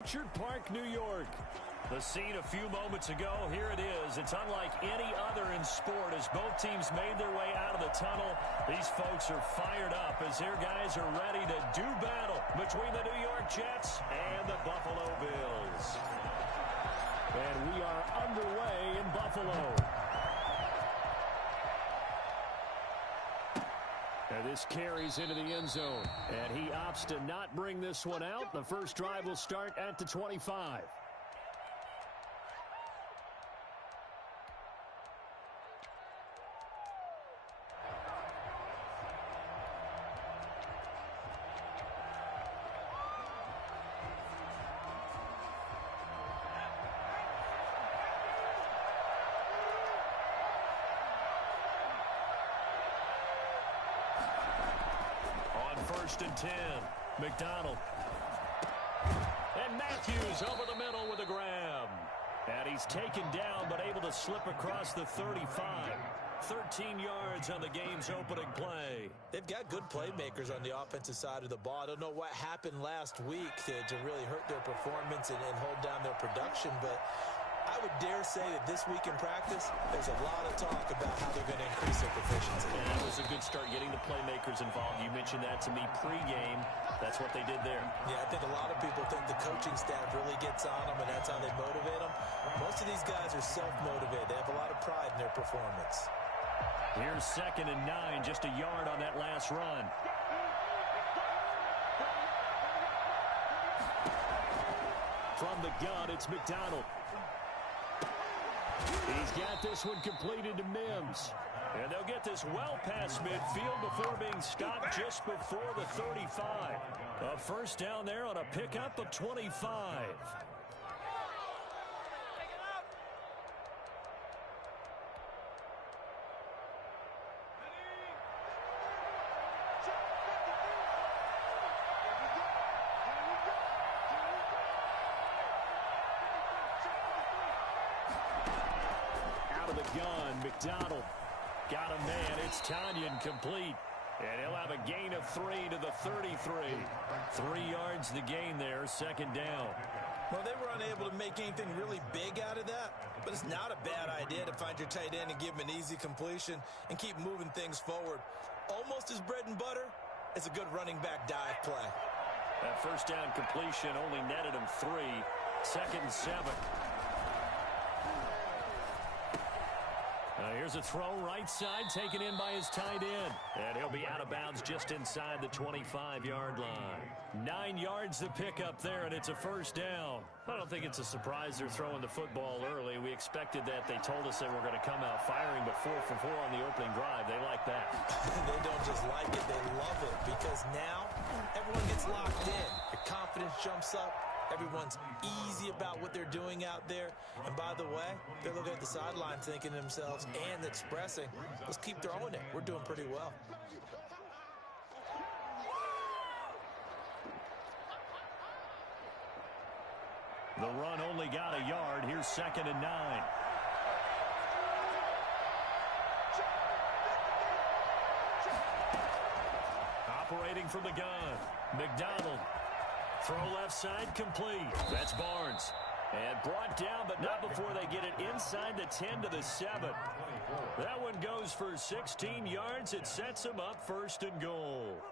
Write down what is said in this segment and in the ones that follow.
Orchard Park, New York. The scene a few moments ago, here it is. It's unlike any other in sport as both teams made their way out of the tunnel. These folks are fired up as their guys are ready to do battle between the New York Jets and the Buffalo Bills. And we are underway in Buffalo. And this carries into the end zone. And he opts to not bring this one out. The first drive will start at the 25. First and 10. McDonald. And Matthews over the middle with a grab. And he's taken down but able to slip across the 35. 13 yards on the game's opening play. They've got good playmakers on the offensive side of the ball. I don't know what happened last week to really hurt their performance and hold down their production, but I would dare say that this week in practice, there's a lot of talk about how they're going to increase their proficiency. And that was a good start getting the playmakers involved. You mentioned that to me pregame. That's what they did there. Yeah, I think a lot of people think the coaching staff really gets on them, and that's how they motivate them. Most of these guys are self-motivated. They have a lot of pride in their performance. Here's 2nd and 9, just a yard on that last run. From the gun, it's McDonald. He's got this one completed to Mims. And they'll get this well past midfield before being stopped just before the 35. A first down there on a pickup of 25. McDonald got a man. It's Tanyan complete. And he'll have a gain of 3 to the 33. 3 yards to gain there, 2nd down. Well, they were unable to make anything really big out of that, but it's not a bad idea to find your tight end and give him an easy completion and keep moving things forward. Almost as bread and butter as a good running back dive play. That first down completion only netted him 3. 2nd and 7. Here's a throw right side taken in by his tight end. And he'll be out of bounds just inside the 25-yard line. 9 yards to pick up there, and it's a first down. I don't think it's a surprise they're throwing the football early. We expected that. They told us they were going to come out firing, but 4 for 4 on the opening drive. They like that. They don't just like it, they love it, because now everyone gets locked in. Their confidence jumps up. Everyone's easy about what they're doing out there. And by the way, they're looking at the sideline thinking to themselves and expressing, let's keep throwing it. We're doing pretty well. The run only got a yard. Here's 2nd and 9. Operating from the gun, McDonald. Throw left side complete. That's Barnes. And brought down, but not before they get it inside the 10 to the 7. That one goes for 16 yards. It sets them up 1st and goal.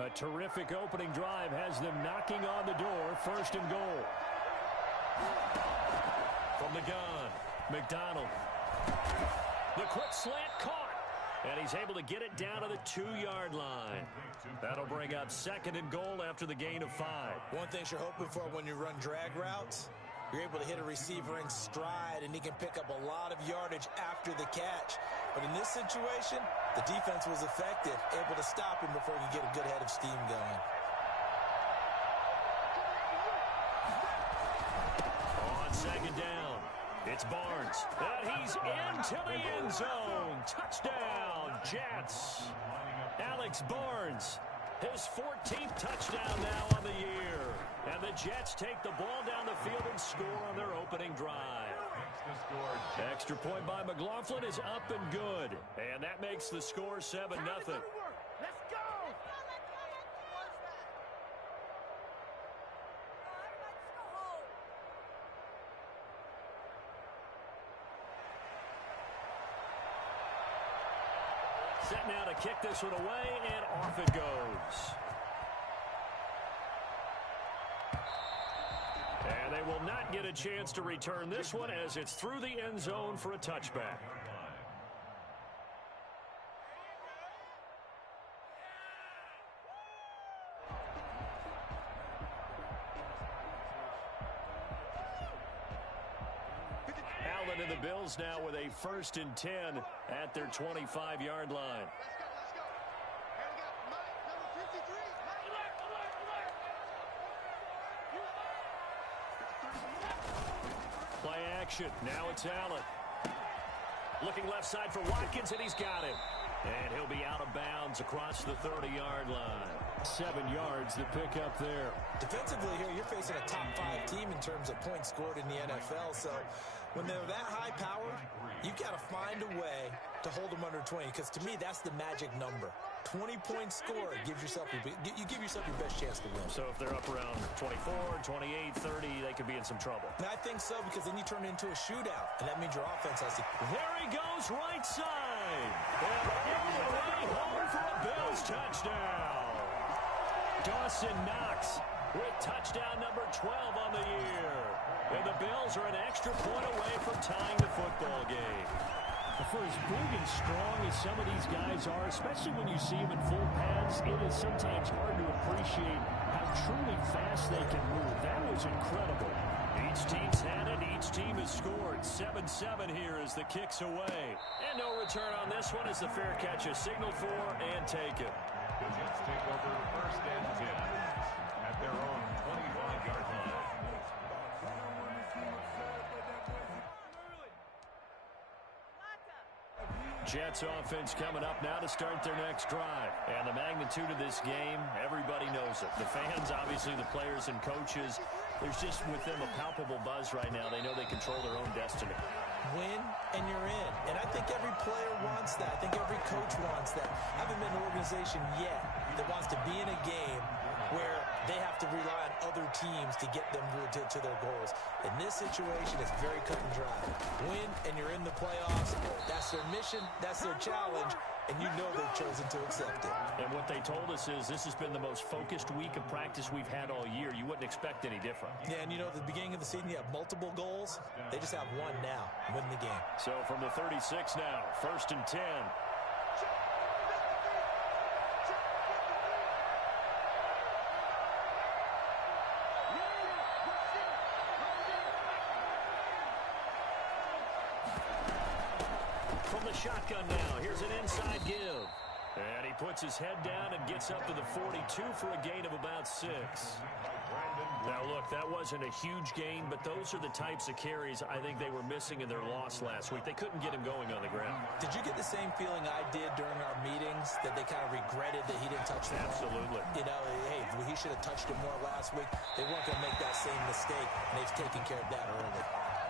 A terrific opening drive has them knocking on the door. 1st and goal. From the gun, McDonald. The quick slant caught. And he's able to get it down to the 2-yard line. That'll bring up 2nd and goal after the gain of 5. One thing you're hoping for when you run drag routes, you're able to hit a receiver in stride, and he can pick up a lot of yardage after the catch. But in this situation, the defense was effective, able to stop him before he could get a good head of steam going. On 2nd down, it's Barnes. And he's into the end zone. Touchdown, Jets. Alex Barnes His 14th touchdown now on the year. And the Jets take the ball down the field and score on their opening drive. Extra point by McLaughlin is up and good. And that makes the score 7-0. Let's go! Set now to kick this one away, and off it goes. And they will not get a chance to return this one as it's through the end zone for a touchback. Allen and the Bills now with a 1st and 10 at their 25-yard line. Play action. Now it's Allen. Looking left side for Watkins, and he's got him. And he'll be out of bounds across the 30-yard line. 7 yards to pick up there. Defensively here, you're facing a top 5 team in terms of points scored in the NFL. So when they're that high powered, you've got to find a way to hold them under 20. Because to me, that's the magic number. 20 points scored gives yourself you give yourself your best chance to win. So if they're up around 24, 28, 30, they could be in some trouble. And I think so, because then you turn it into a shootout, and that means your offense has to. There he goes, right side. And all the way home for a Bills touchdown. Dawson Knox with touchdown number 12 on the year. And the Bills are an extra point away from tying the football game. For as big and strong as some of these guys are, especially when you see them in full pads, it is sometimes hard to appreciate how truly fast they can move. That was incredible. Each team's had it. Each team has scored. 7-7 here as the kick's away. And no return on this one as the fair catch is signaled for and taken. The Jets take over 1st and 10 at their own 25-yard line. Jets offense coming up now to start their next drive. And the magnitude of this game, everybody knows it. The fans, obviously the players and coaches, there's just with them a palpable buzz right now. They know they control their own destiny. Win, and you're in. And I think every player wants that. I think every coach wants that. I haven't been an organization yet that wants to be in a game where they have to rely on other teams to get them to their goals. In this situation, it's very cut and dry. Win, and you're in the playoffs. That's their mission. That's their challenge. And you know they've chosen to accept it. And what they told us is this has been the most focused week of practice we've had all year. You wouldn't expect any different. Yeah, and you know, at the beginning of the season, you have multiple goals. They just have one now, win the game. So from the 36 now, 1st and 10. From the shotgun now, here's an inside give. And he puts his head down and gets up to the 42 for a gain of about 6. Now, look, that wasn't a huge gain, but those are the types of carries I think they were missing in their loss last week. They couldn't get him going on the ground. Did you get the same feeling I did during our meetings, that they kind of regretted that he didn't touch the ball? Absolutely. You know, hey, he should have touched it more last week. They weren't going to make that same mistake, and they've taken care of that early.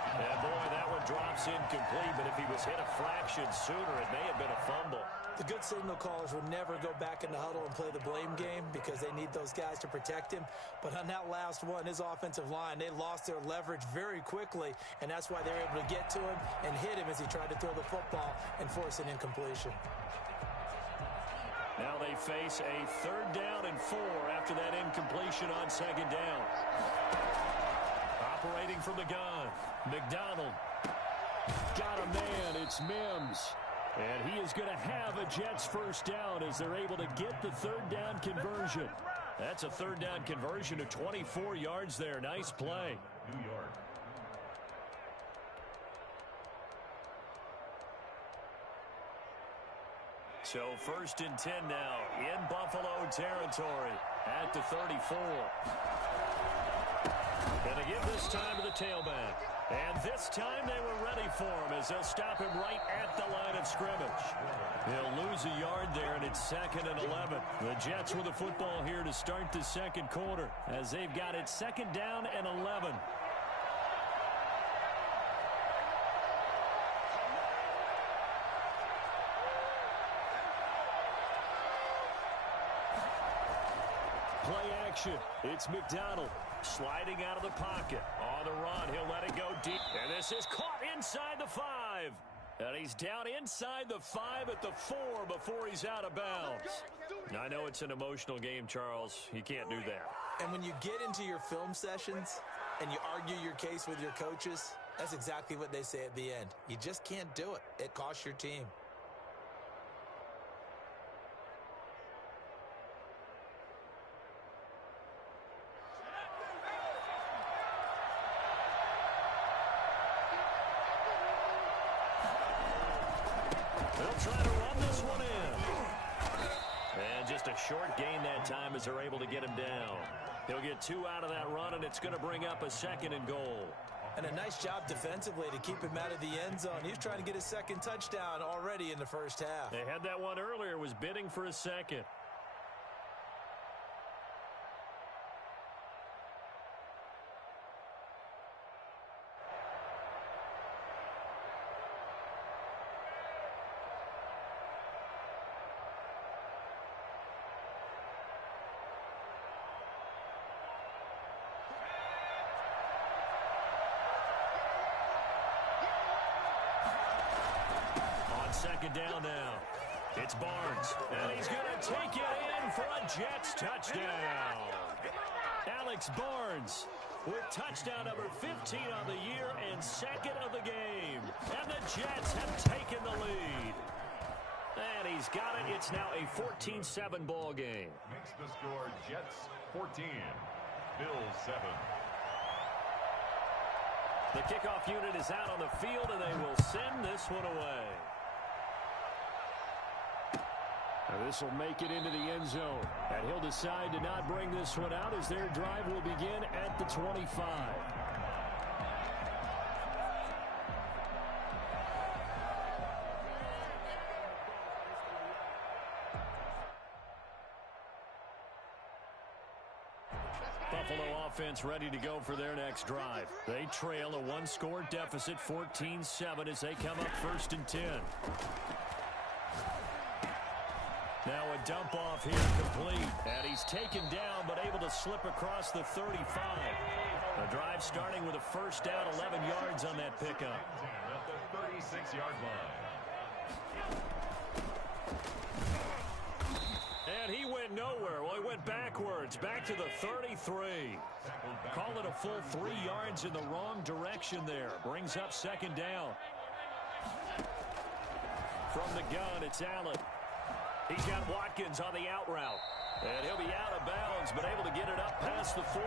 And boy, that one drops incomplete, but if he was hit a fraction sooner, it may have been a fumble. The good signal callers will never go back in the huddle and play the blame game because they need those guys to protect him. But on that last one, his offensive line, they lost their leverage very quickly, and that's why they were able to get to him and hit him as he tried to throw the football and force an incompletion. Now they face a 3rd down and 4 after that incompletion on 2nd down. Operating from the gun, McDonald. Got a man, it's Mims. And he is going to have a Jets 1st down as they're able to get the 3rd down conversion. That's a 3rd down conversion of 24 yards there. Nice play. New York. So 1st and 10 now in Buffalo territory at the 34. Going to give this time to the tailback. And this time they were ready for him as they'll stop him right at the line of scrimmage. He'll lose a yard there, and it's 2nd and 11. The Jets with the football here to start the second quarter as they've got it 2nd down and 11. Play action. It's McDonald sliding out of the pocket. On the run, he'll let it go deep. And this is caught inside the 5. And he's down inside the 5 at the 4 before he's out of bounds. Now, I know it's an emotional game, Charles. You can't do that. And when you get into your film sessions and you argue your case with your coaches, that's exactly what they say at the end. You just can't do it. It costs your team. They'll try to run this one in. And just a short gain that time as they're able to get him down. He'll get 2 out of that run, and it's going to bring up a 2nd and goal. And a nice job defensively to keep him out of the end zone. He was trying to get his 2nd touchdown already in the first half. They had that one earlier, was bidding for a 2nd. Second down now. It's Barnes. And he's going to take it in for a Jets touchdown. Alex Barnes with touchdown number 15 on the year and 2nd of the game. And the Jets have taken the lead. And he's got it. It's now a 14-7 ball game. Makes the score Jets 14, Bills 7. The kickoff unit is out on the field, and they will send this one away. Now this will make it into the end zone. And he'll decide to not bring this one out as their drive will begin at the 25. Buffalo offense ready to go for their next drive. They trail a 1-score deficit, 14-7 as they come up 1st and 10. Now a dump off here complete. And he's taken down but able to slip across the 35. The drive starting with a 1st down, 11 yards on that pickup. At the 36-yard line. And he went nowhere. Well, he went backwards, back to the 33. Call it a full 3 yards in the wrong direction there. Brings up 2nd down. From the gun, it's Allen. He's got Watkins on the out route. And he'll be out of bounds, but able to get it up past the 45.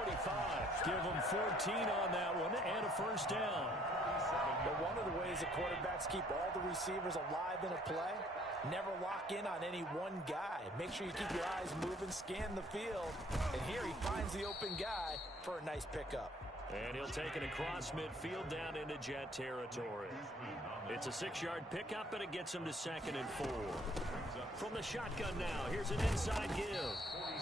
Give him 14 on that one and a 1st down. But one of the ways that quarterbacks keep all the receivers alive in a play, never lock in on any one guy. Make sure you keep your eyes moving, scan the field. And here he finds the open guy for a nice pickup. And he'll take it across midfield down into Jet territory. It's a 6-yard pickup, and it gets him to 2nd and 4. From the shotgun now, here's an inside give.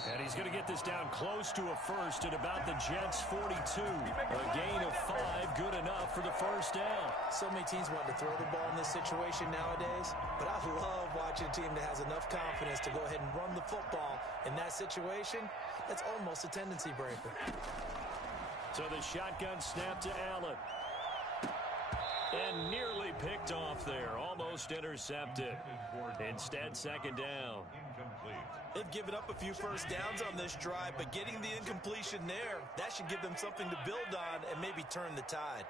And he's going to get this down close to a 1st at about the Jets' 42. A gain of 5, good enough for the 1st down. So many teams want to throw the ball in this situation nowadays, but I love watching a team that has enough confidence to go ahead and run the football. In that situation, that's almost a tendency breaker. So the shotgun snap to Allen. And nearly picked off there. Almost intercepted. Instead, 2nd down. They've given up a few 1st downs on this drive, but getting the incompletion there, that should give them something to build on and maybe turn the tide.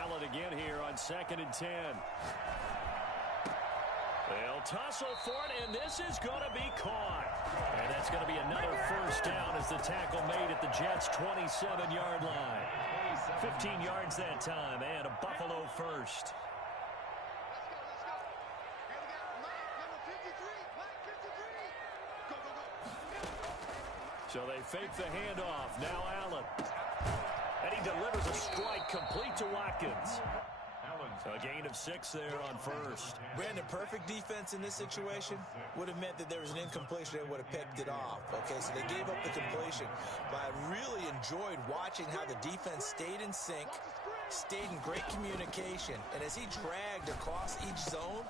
Allen again here on 2nd and 10. They'll tussle for it, and this is going to be caught. And that's going to be another 1st down as the tackle made at the Jets' 27-yard line. 15 yards that time, and a Buffalo 1st. So they fake the handoff. Now Allen. And he delivers a strike complete to Watkins. A gain of 6 there on first. Brandon, perfect defense in this situation would have meant that there was an incompletion. They would have picked it off. Okay, so they gave up the completion. But I really enjoyed watching how the defense stayed in sync, stayed in great communication. And as he dragged across each zone,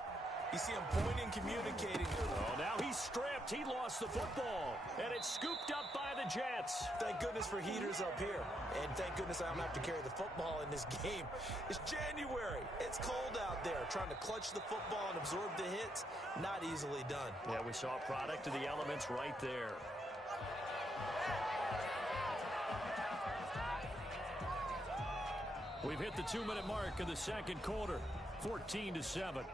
you see him pointing, communicating. Oh, now he's stripped. He lost the football. And it's scooped up by the Jets. Thank goodness for heaters up here. And thank goodness I don't have to carry the football in this game. It's January. It's cold out there. Trying to clutch the football and absorb the hits, not easily done. Yeah, we saw a product of the elements right there. We've hit the 2-minute mark in the second quarter. 14-7.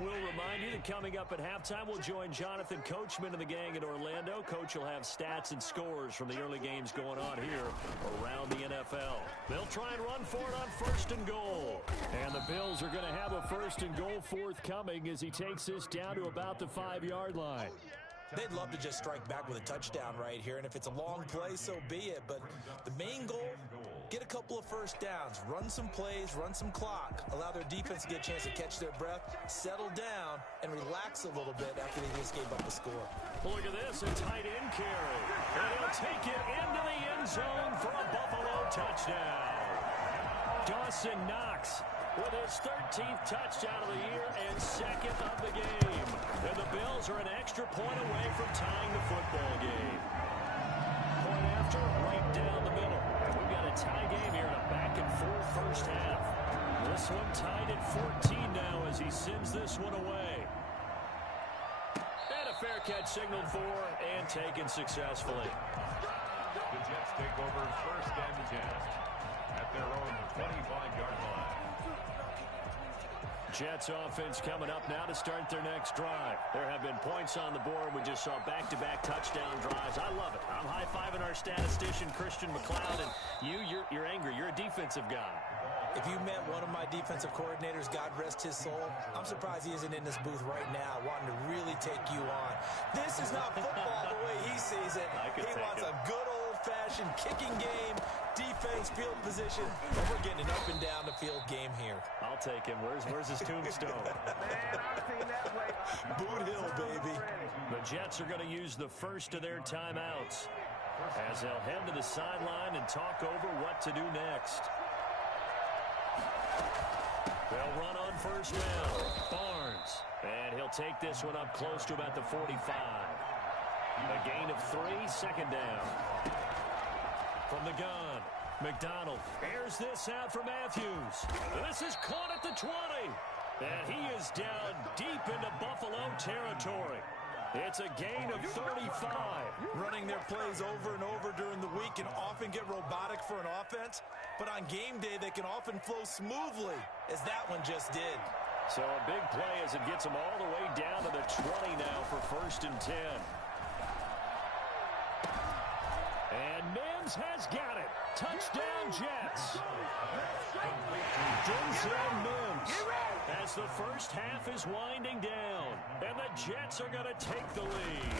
We'll remind you that coming up at halftime, we'll join Jonathan Coachman and the gang in Orlando. Coach will have stats and scores from the early games going on here around the NFL. They'll try and run for it on 1st and goal. And the Bills are going to have a 1st and goal forthcoming as he takes this down to about the 5-yard line. They'd love to just strike back with a touchdown right here, and if it's a long play, so be it. But the main goal, get a couple of first downs, run some plays, run some clock, allow their defense to get a chance to catch their breath, settle down, and relax a little bit after they just gave up the score. Look at this, a tight end carry. And he'll take it into the end zone for a Buffalo touchdown. Dawson Knox with his 13th touchdown of the year and 2nd of the game. And the Bills are an extra point away from tying the football game. Point after, right down the middle. We've got a tie game here in a back-and-forth first half. This one tied at 14 now as he sends this one away. And a fair catch signaled for and taken successfully. The Jets take over 1st and 10 at their own 25-yard line. Jets offense coming up now to start their next drive. There have been points on the board. We just saw back-to-back touchdown drives. I love it. I'm high-fiving our statistician, Christian McLeod, and you're angry. You're a defensive guy. If you met one of my defensive coordinators, God rest his soul, I'm surprised he isn't in this booth right now wanting to really take you on. This is not football the way he sees it. He wants a good old-fashioned kicking game, defense, field position, and we're getting an up-and-down the field game here. I'll take him. Where's his tombstone? Boot Hill, baby. The Jets are going to use the first of their timeouts as they'll head to the sideline and talk over what to do next. They'll run on 1st down. Barnes. And he'll take this one up close to about the 45. A gain of 3, 2nd down. From the gun, McDonald airs this out for Matthews. This is caught at the 20. And he is down deep into Buffalo territory. It's a gain of 35. Running their plays over and over during the week can often get robotic for an offense, but on game day they can often flow smoothly, as that one just did. So a big play as it gets them all the way down to the 20 now for 1st and 10. And Mims has got it. Touchdown, Jets. Denzel Mims as the first half is winding down. And the Jets are going to take the lead.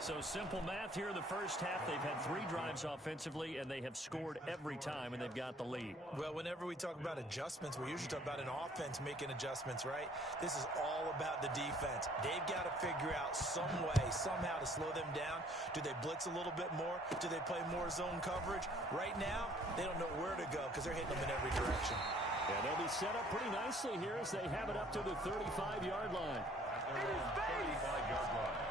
So simple math here in the first half. They've had 3 drives offensively, and they have scored every time, and they've got the lead. Well, whenever we talk about adjustments, we usually talk about an offense making adjustments, right? This is all about the defense. They've got to figure out some way, somehow to slow them down. Do they blitz a little bit more? Do they play more zone coverage? Right now, they don't know where to go because they're hitting them in every direction. Yeah, they'll be set up pretty nicely here as they have it up to the 35-yard line. 35-yard line.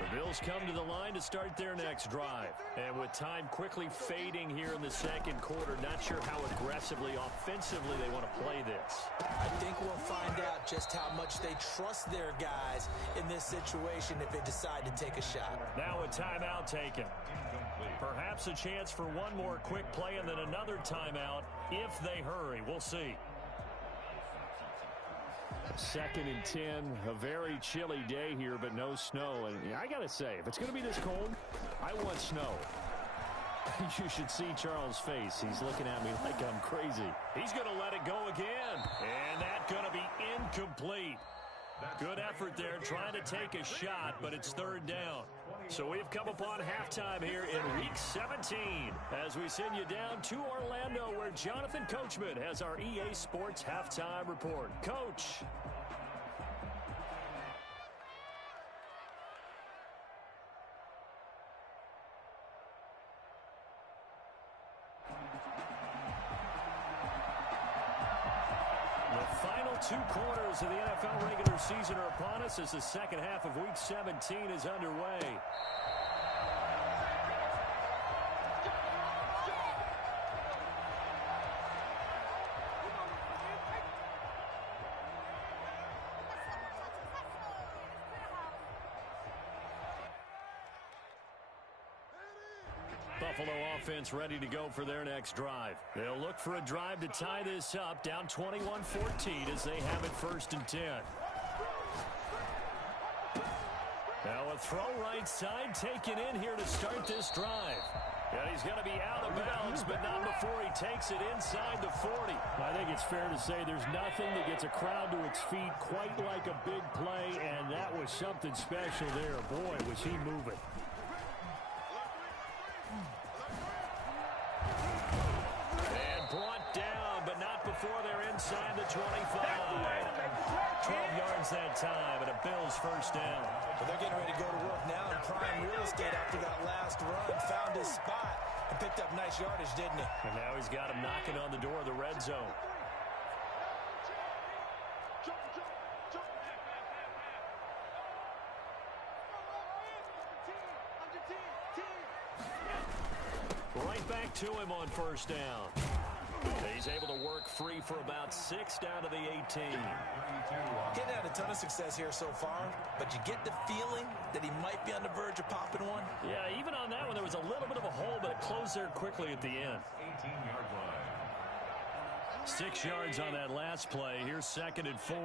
The Bills come to the line to start their next drive. And with time quickly fading here in the second quarter, not sure how aggressively, offensively they want to play this. I think we'll find out just how much they trust their guys in this situation if they decide to take a shot. Now a timeout taken. Perhaps a chance for one more quick play and then another timeout if they hurry. We'll see. 2nd and 10, a very chilly day here, but no snow. And I got to say, if it's going to be this cold, I want snow. You should see Charles' face. He's looking at me like I'm crazy. He's going to let it go again. And that's going to be incomplete. Good effort there trying to take a shot, but it's 3rd down. So we've come upon halftime here in Week 17 as we send you down to Orlando where Jonathan Coachman has our EA Sports Halftime Report. Coach. The final 2 quarters of the NFL regular season are upon us as the second half of Week 17 is underway. Buffalo offense ready to go for their next drive. They'll look for a drive to tie this up, down 21-14 as they have it 1st and 10. Now a throw right side taken in here to start this drive. And he's going to be out of bounds, but not before he takes it inside the 40. I think it's fair to say there's nothing that gets a crowd to its feet quite like a big play, and that was something special there. Boy, was he moving. Brought down, but not before they're inside the 25. 12 yards that time, and a Bills 1st down. But they're getting ready to go to work now in prime real estate after that last run. Found his spot and picked up nice yardage, didn't he? And now he's got him knocking on the door of the red zone. Right back to him on 1st down. He's able to work free for about 6 down to the 18. Getting had a ton of success here so far, but you get the feeling that he might be on the verge of popping one. Yeah, even on that one, there was a little bit of a hole, but it closed there quickly at the end. 18-yard line. 6 yards on that last play. Here's 2nd and 4.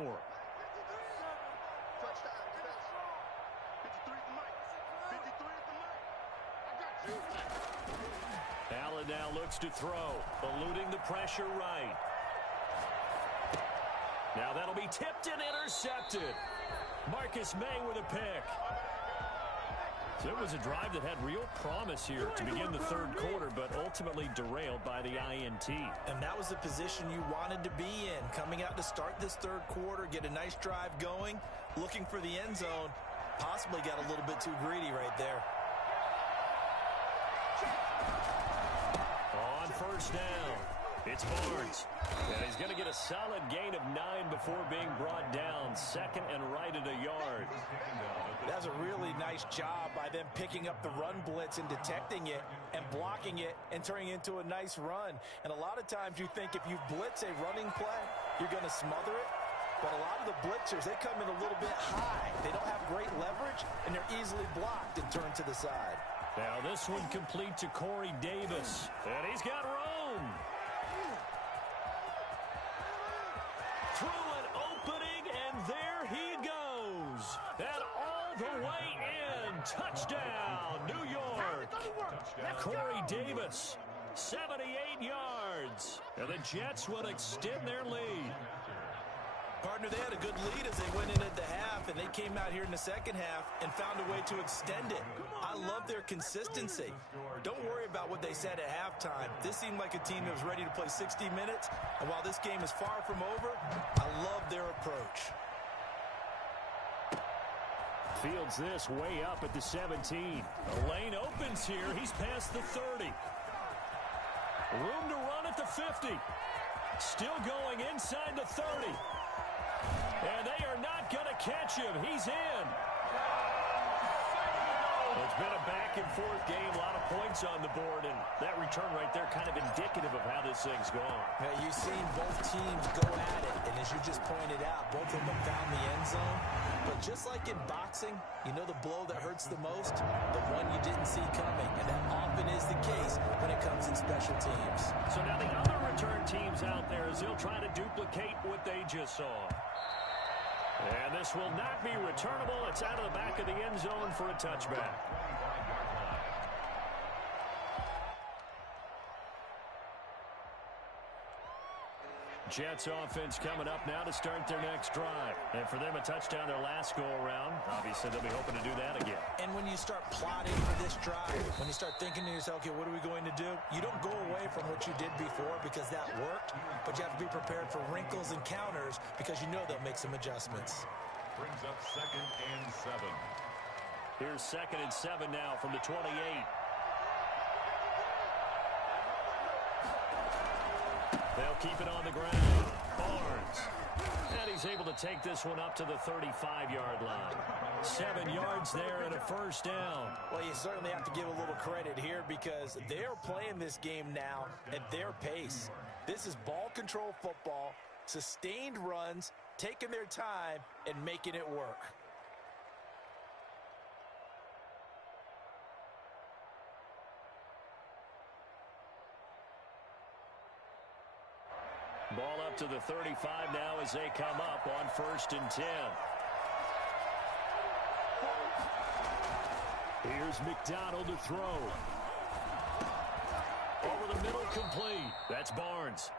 Allen now looks to throw, eluding the pressure right. Now that'll be tipped and intercepted. Marcus May with a pick. So it was a drive that had real promise here to begin the 3rd quarter, but ultimately derailed by the INT. And that was the position you wanted to be in. Coming out to start this 3rd quarter, get a nice drive going, looking for the end zone. Possibly got a little bit too greedy right there. On 1st down, it's Barnes. And he's going to get a solid gain of 9 before being brought down. 2nd and right at a yard. That's a really nice job by them picking up the run blitz and detecting it and blocking it and turning it into a nice run. And a lot of times you think if you blitz a running play, you're going to smother it. But a lot of the blitzers, they come in a little bit high. They don't have great leverage, and they're easily blocked and turned to the side. Now this one complete to Corey Davis. And he's got room. Through an opening, and there he goes. And all the way in. Touchdown, New York. Corey Davis, 78 yards. And the Jets will extend their lead. Partner, they had a good lead as they went in at the half, and they came out here in the 2nd half and found a way to extend it. I love their consistency. Don't worry about what they said at halftime. This seemed like a team that was ready to play 60 minutes, and while this game is far from over, I love their approach. Fields this way up at the 17. The lane opens here. He's past the 30. Room to run at the 50. Still going inside the 30. And they are not going to catch him. He's in. It's been a back-and-forth game, a lot of points on the board, and that return right there kind of indicative of how this thing's gone. Yeah, you've seen both teams go at it, and as you just pointed out, both of them found the end zone. But just like in boxing, you know the blow that hurts the most? The one you didn't see coming, and that often is the case when it comes in special teams. So now the other return teams out there as they'll try to duplicate what they just saw. And this will not be returnable. It's out of the back of the end zone for a touchback. Jets offense coming up now to start their next drive. And for them, a touchdown their last go-around. Obviously, they'll be hoping to do that again. And when you start plotting for this drive, when you start thinking to yourself, okay, what are we going to do? You don't go away from what you did before because that worked, but you have to be prepared for wrinkles and counters because you know they'll make some adjustments. Brings up 2nd and 7. Here's 2nd and 7 now from the 28. They'll keep it on the ground. Barnes. And he's able to take this one up to the 35-yard line. 7 yards there and a first down. Well, you certainly have to give a little credit here because they're playing this game now at their pace. This is ball control football, sustained runs, taking their time, and making it work. Ball up to the 35 now as they come up on 1st and 10. Here's McDonald to throw. Over the middle, complete. That's Barnes.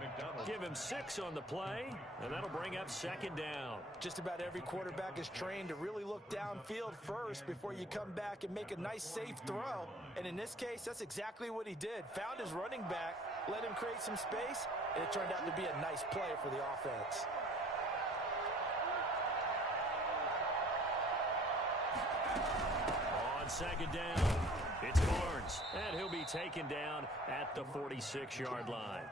McDonald. Give him 6 on the play, and that'll bring up 2nd down. Just about every quarterback is trained to really look downfield first before you come back and make a nice, safe throw. And in this case, that's exactly what he did. Found his running back, let him create some space, and it turned out to be a nice play for the offense. On 2nd down, it's Barnes, and he'll be taken down at the 46-yard line.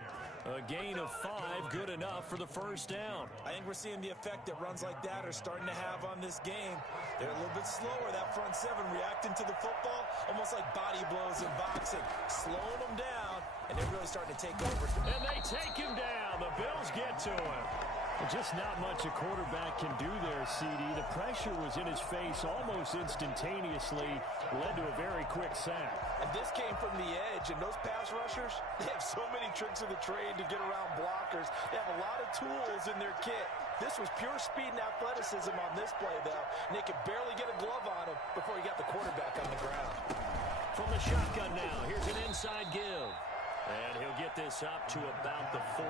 A gain of 5, good enough for the first down. I think we're seeing the effect that runs like that are starting to have on this game. They're a little bit slower, that front 7, reacting to the football, almost like body blows in boxing, slowing them down, and they're really starting to take over. And they take him down. The Bills get to him. Just not much a quarterback can do there, CD. The pressure was in his face almost instantaneously, led to a very quick sack. And this came from the edge, and those pass rushers, they have so many tricks of the trade to get around blockers. They have a lot of tools in their kit. This was pure speed and athleticism on this play, though, and they could barely get a glove on him before he got the quarterback on the ground. From the shotgun now, here's an inside give. And he'll get this up to about the 40.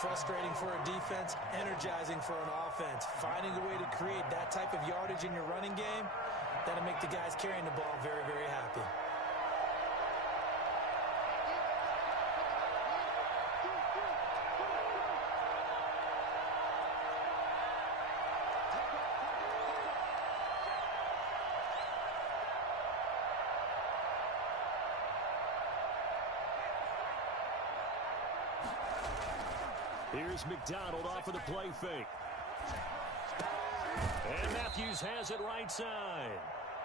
Frustrating for a defense, energizing for an offense. Finding a way to create that type of yardage in your running game, that'll make the guys carrying the ball very, very happy. Here's McDonald off of the play fake. And Matthews has it right side.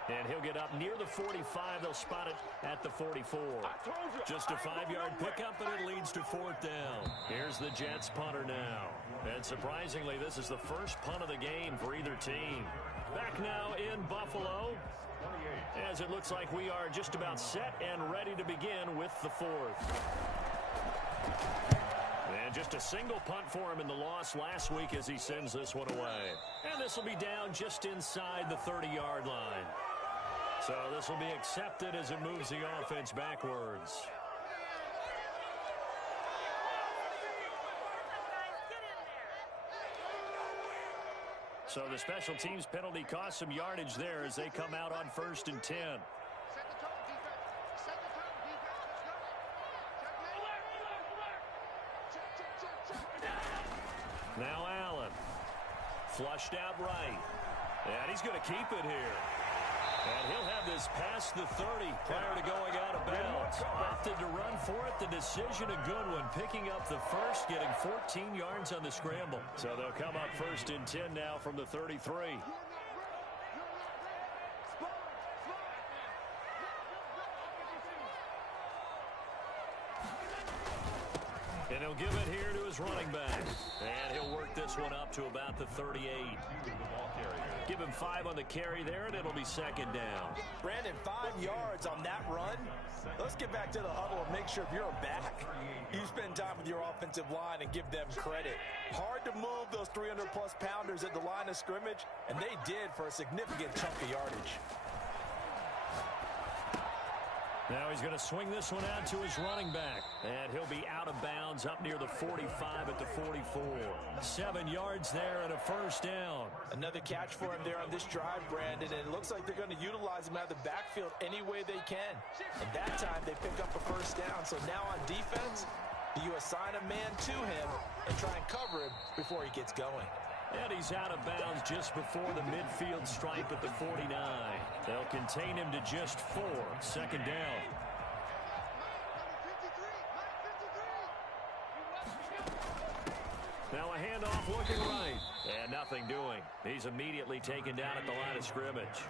And he'll get up near the 45. They'll spot it at the 44. Just a 5-yard pickup, and it leads to 4th down. Here's the Jets punter now. And surprisingly, this is the first punt of the game for either team. Back now in Buffalo, as it looks like we are just about set and ready to begin with the 4th. And just a single punt for him in the loss last week as he sends this one away. And this will be down just inside the 30-yard line. So this will be accepted as it moves the offense backwards. So the special teams penalty cost some yardage there as they come out on 1st and 10. Now Allen. Flushed out right. And he's going to keep it here. And he'll have this past the 30 prior to going out of bounds. Opted to run for it. The decision a good one. Picking up the first, getting 14 yards on the scramble. So they'll come up 1st and 10 now from the 33. And he'll give it here to his running back. And he'll work this one up to about the 38. The ball carrier. Give him 5 on the carry there, and it'll be second down. Brandon, 5 yards on that run. Let's get back to the huddle and make sure if you're a back, you spend time with your offensive line and give them credit. Hard to move those 300-plus pounders at the line of scrimmage, and they did for a significant chunk of yardage. Now he's going to swing this one out to his running back. And he'll be out of bounds up near the 45 at the 44. 7 yards there and a first down. Another catch for him there on this drive, Brandon, and it looks like they're going to utilize him out of the backfield any way they can. And that time they pick up a first down. So now on defense, you assign a man to him and try and cover him before he gets going. And he's out of bounds just before the midfield stripe at the 49. They'll contain him to just 4. Second down. Now a handoff looking right. And nothing doing. He's immediately taken down at the line of scrimmage.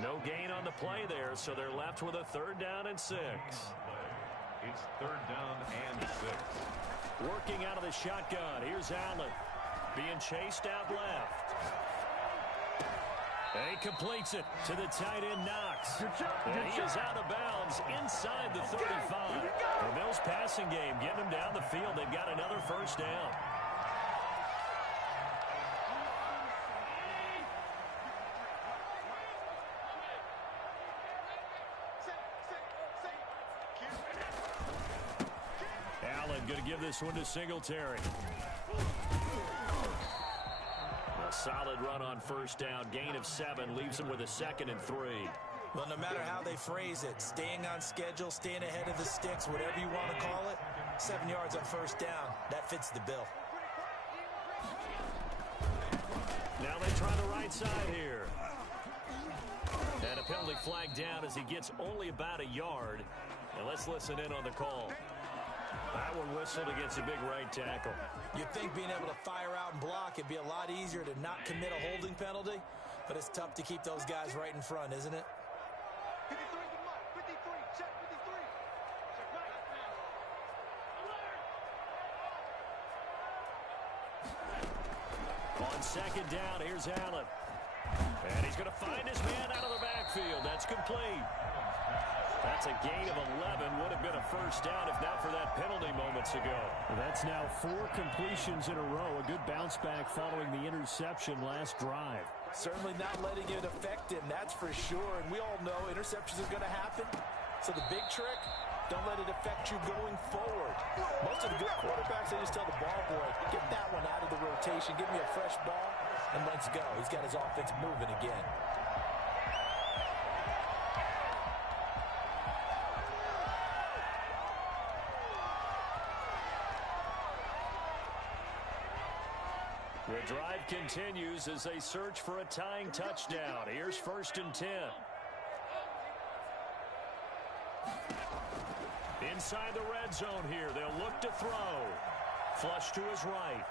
No gain on the play there, so they're left with a 3rd down and 6. It's 3rd down and 6. Working out of the shotgun. Here's Allen. Being chased out left. And he completes it to the tight end, Knox. And he is out of bounds inside the 35. The Bills passing game getting him down the field. They've got another first down. Allen going to give this one to Singletary. Solid run on first down. Gain of 7 leaves him with a 2nd and 3. Well, no matter how they phrase it, staying on schedule, staying ahead of the sticks, whatever you want to call it, 7 yards on first down. That fits the bill. Now they try the right side here. And a penalty flag down as he gets only about a yard. And let's listen in on the call. That one whistled against a big right tackle. You'd think being able to fire out and block it'd be a lot easier to not commit a holding penalty, but it's tough to keep those guys right in front, isn't it? 53, check 53. On second down, here's Allen. And he's going to find his man out of the backfield. That's complete. That's a gain of 11. Would have been a first down if not for that penalty moments ago. That's now 4 completions in a row. A good bounce back following the interception last drive. Certainly not letting it affect him, that's for sure. And we all know interceptions are going to happen. So the big trick, don't let it affect you going forward. Most of the good quarterbacks, they just tell the ball boy, get that one out of the rotation, give me a fresh ball, and let's go. He's got his offense moving again. The drive continues as they search for a tying touchdown. Here's 1st and 10. Inside the red zone here. They'll look to throw. Flush to his right.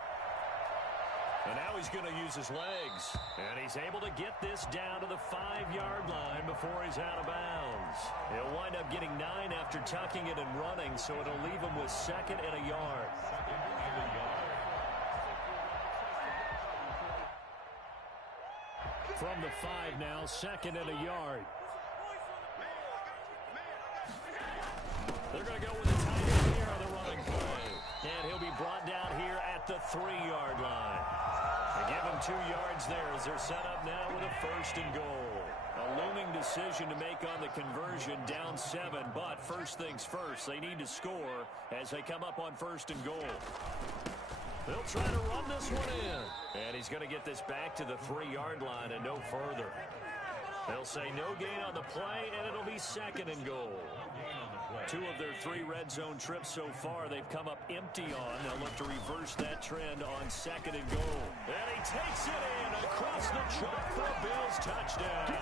And now he's going to use his legs. And he's able to get this down to the 5-yard line before he's out of bounds. He'll wind up getting 9 after tucking it and running, so it'll leave him with 2nd and a yard. From the 5 now, 2nd and a yard. They're going to go with a tight end here on the running play. And he'll be brought down here at the 3-yard line. They give him 2 yards there as they're set up now with a 1st and goal. A looming decision to make on the conversion, down 7. But first things first, they need to score as they come up on 1st and goal. They'll try to run this one in. And he's going to get this back to the 3-yard line and no further. They'll say no gain on the play, and it'll be 2nd and goal. 2 of their 3 red zone trips so far they've come up empty on. They'll look to reverse that trend on 2nd and goal. And he takes it in across the chalk for a Bills touchdown. A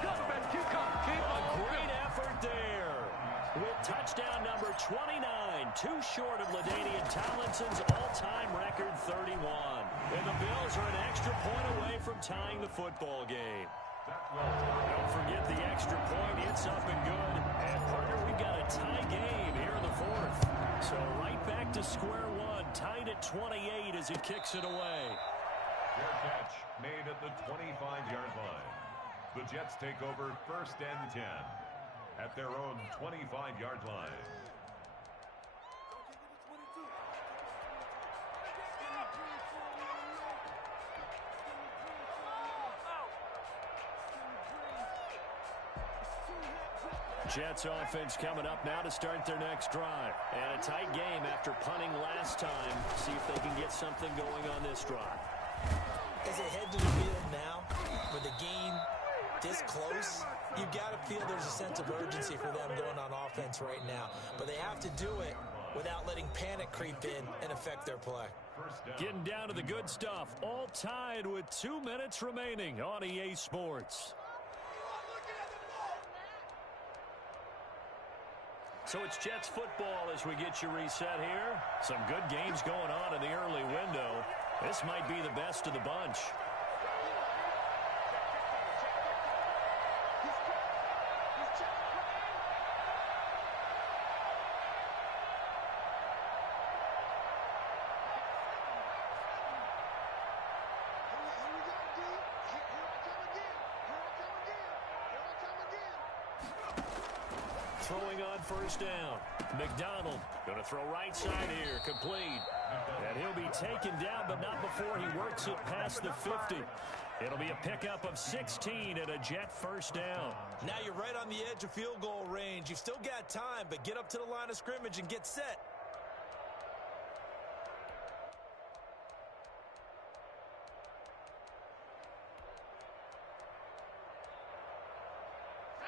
great effort there. With touchdown number 29, too short of LaDainian Tomlinson's all-time record 31. And the Bills are an extra point away from tying the football game. Don't forget the extra point. It's up and good. And, partner, we've got a tie game here in the 4th. So right back to square one, tied at 28 as he kicks it away. Fair catch made at the 25-yard line. The Jets take over 1st and 10 at their own 25-yard line. Jets offense coming up now to start their next drive. And a tight game after punting last time. See if they can get something going on this drive. As they head to the field now, with the game this close, you've got to feel there's a sense of urgency for them going on offense right now. But they have to do it without letting panic creep in and affect their play. Getting down to the good stuff. All tied with 2 minutes remaining on EA Sports. So it's Jets football as we get you reset here. Some good games going on in the early window. This might be the best of the bunch. Throwing on 1st down. McDonald going to throw right side here, complete. And he'll be taken down, but not before he works it past the 50. It'll be a pickup of 16 and a Jet 1st down. Now you're right on the edge of field goal range. You've still got time, but get up to the line of scrimmage and get set.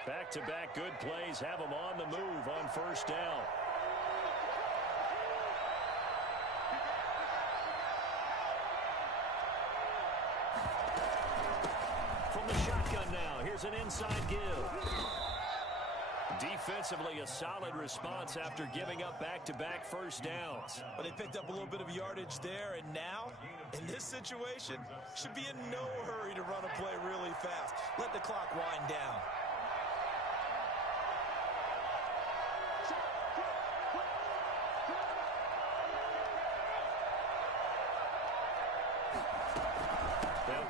Back-to-back good plays have them on the move on 1st down. From the shotgun now, here's an inside give. Defensively, a solid response after giving up back-to-back 1st downs. But they picked up a little bit of yardage there, and now, in this situation, should be in no hurry to run a play really fast. Let the clock wind down.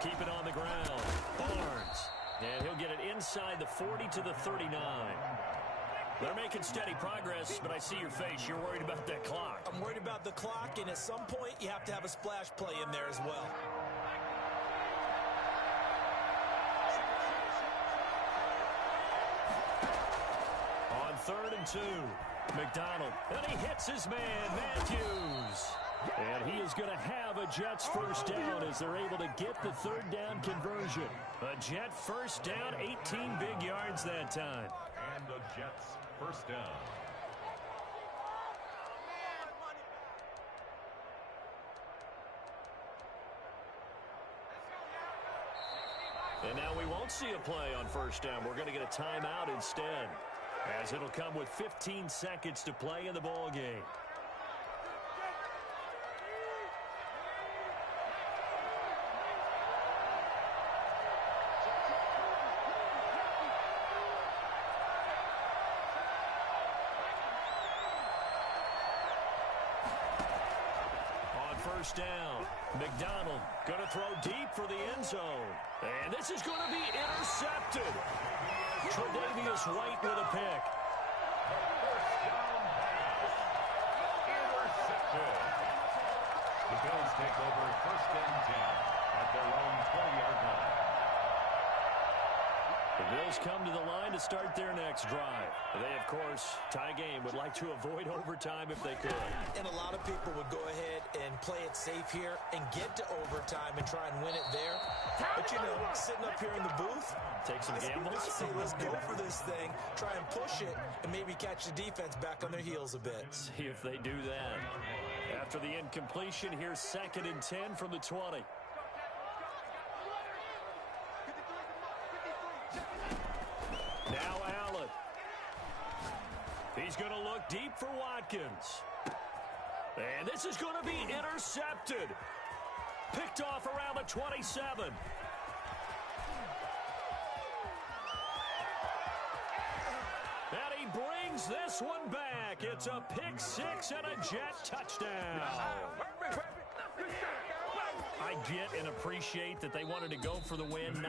Keep it on the ground. Barnes. And he'll get it inside the 40 to the 39. They're making steady progress, but I see your face. You're worried about that clock. I'm worried about the clock, and at some point, you have to have a splash play in there as well. On 3rd and 2, McDonald. And he hits his man, Matthews. And he is going to have a Jets 1st down as they're able to get the 3rd down conversion. A Jet 1st down, 18 big yards that time. And the Jets 1st down. And now we won't see a play on 1st down. We're going to get a timeout instead, as it'll come with 15 seconds to play in the ball game. First down. McDonald going to throw deep for the end zone. And this is going to be intercepted. Tre'Davious White with a pick. First down pass. Intercepted. The Bills take over 1st and 10 at their own 20-yard line. The Bills come to the line to start their next drive. They, of course, tie game, would like to avoid overtime if they could. And a lot of people would go ahead and play it safe here and get to overtime and try and win it there. But, you know, sitting up here in the booth, take some gambles. I say let's go for this thing, try and push it, and maybe catch the defense back on their heels a bit. See if they do that. After the incompletion, here's 2nd and 10 from the 20. Now Allen. He's going to look deep for Watkins. And this is going to be intercepted. Picked off around the 27. And he brings this one back. It's a pick 6 and a Jet touchdown. I I get and appreciate that they wanted to go for the win.